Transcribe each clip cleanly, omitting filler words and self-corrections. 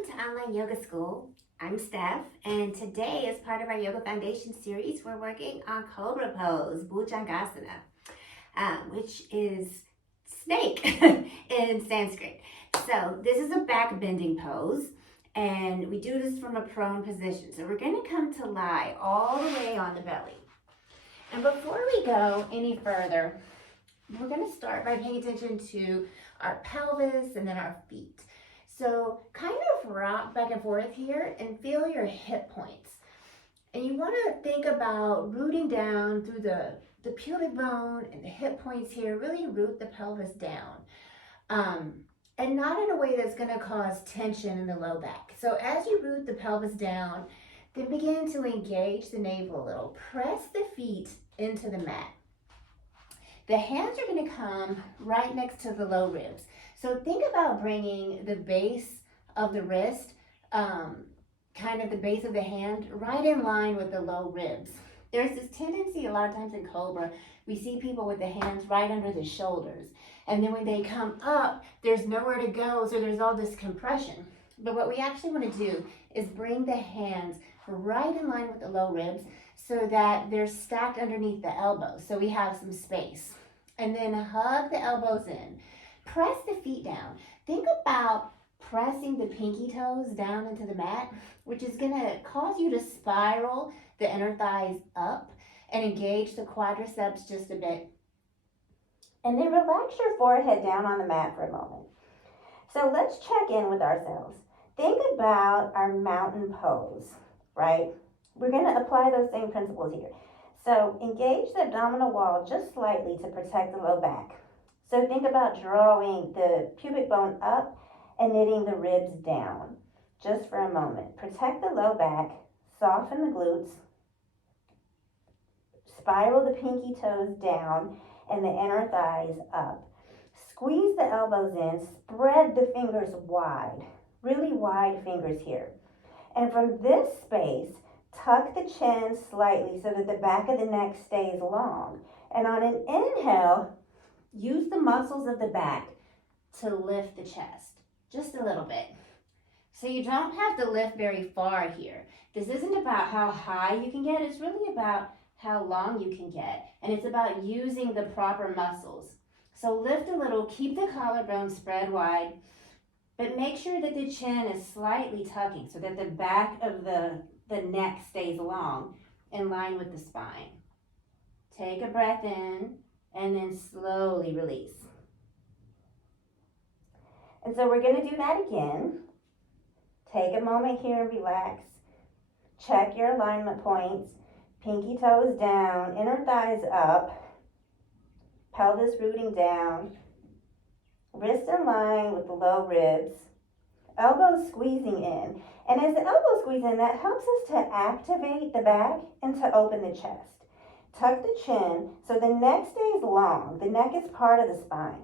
Welcome to Online Yoga School. I'm Steph, and today, as part of our Yoga Foundation series, we're working on Cobra Pose, Bhujangasana, which is snake in Sanskrit. So this is a back bending pose, and we do this from a prone position. So we're going to come to lie all the way on the belly. And before we go any further, we're going to start by paying attention to our pelvis and then our feet. So kind of rock back and forth here and feel your hip points. And you want to think about rooting down through the pubic bone and the hip points here. Really root the pelvis down. And not in a way that's going to cause tension in the low back. So as you root the pelvis down, then begin to engage the navel a little. Press the feet into the mat. The hands are going to come right next to the low ribs. So think about bringing the base of the wrist, kind of the base of the hand, right in line with the low ribs. There's this tendency a lot of times in Cobra, we see people with the hands right under the shoulders. And then when they come up, there's nowhere to go, so there's all this compression. But what we actually want to do is bring the hands right in line with the low ribs so that they're stacked underneath the elbows, so we have some space. And then hug the elbows in. Press the feet down. Think about pressing the pinky toes down into the mat, which is going to cause you to spiral the inner thighs up and engage the quadriceps just a bit. And then relax your forehead down on the mat for a moment. So let's check in with ourselves. Think about our mountain pose, right? We're going to apply those same principles here. So engage the abdominal wall just slightly to protect the low back. So think about drawing the pubic bone up and knitting the ribs down just for a moment. Protect the low back, soften the glutes, spiral the pinky toes down and the inner thighs up. Squeeze the elbows in, spread the fingers wide, really wide fingers here. And from this space, tuck the chin slightly so that the back of the neck stays long. And on an inhale, use the muscles of the back to lift the chest, just a little bit. So you don't have to lift very far here. This isn't about how high you can get, it's really about how long you can get. And it's about using the proper muscles. So lift a little, keep the collarbone spread wide, but make sure that the chin is slightly tucking so that the back of the neck stays long in line with the spine. Take a breath in and then slowly release. And so we're going to do that again. Take a moment here and relax. Check your alignment points. Pinky toes down, inner thighs up, pelvis rooting down, wrist in line with the low ribs, elbows squeezing in. And as the elbows squeeze in, that helps us to activate the back and to open the chest. Tuck the chin so the neck stays long. The neck is part of the spine.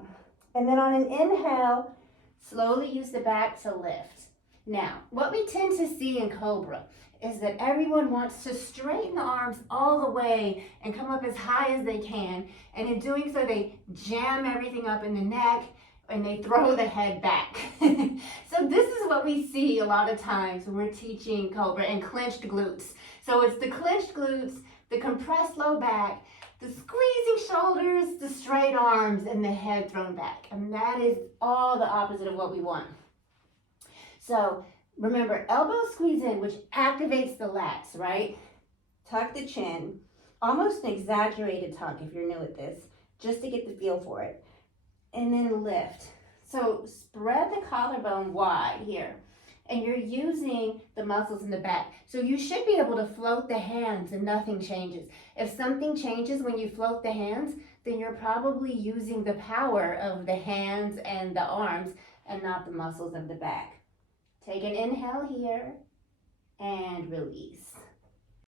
And then on an inhale, slowly use the back to lift. Now, what we tend to see in Cobra is that everyone wants to straighten the arms all the way and come up as high as they can. And in doing so, they jam everything up in the neck and they throw the head back. So this is what we see a lot of times when we're teaching Cobra, and clenched glutes. So it's the clenched glutes, the compressed low back, the squeezing shoulders, the straight arms, and the head thrown back. And that is all the opposite of what we want. So remember, elbows squeeze in, which activates the lats, right? Tuck the chin, almost an exaggerated tuck if you're new at this, just to get the feel for it. And then lift. So spread the collarbone wide here. And you're using the muscles in the back. So you should be able to float the hands and nothing changes. If something changes when you float the hands, then you're probably using the power of the hands and the arms and not the muscles of the back. Take an inhale here and release.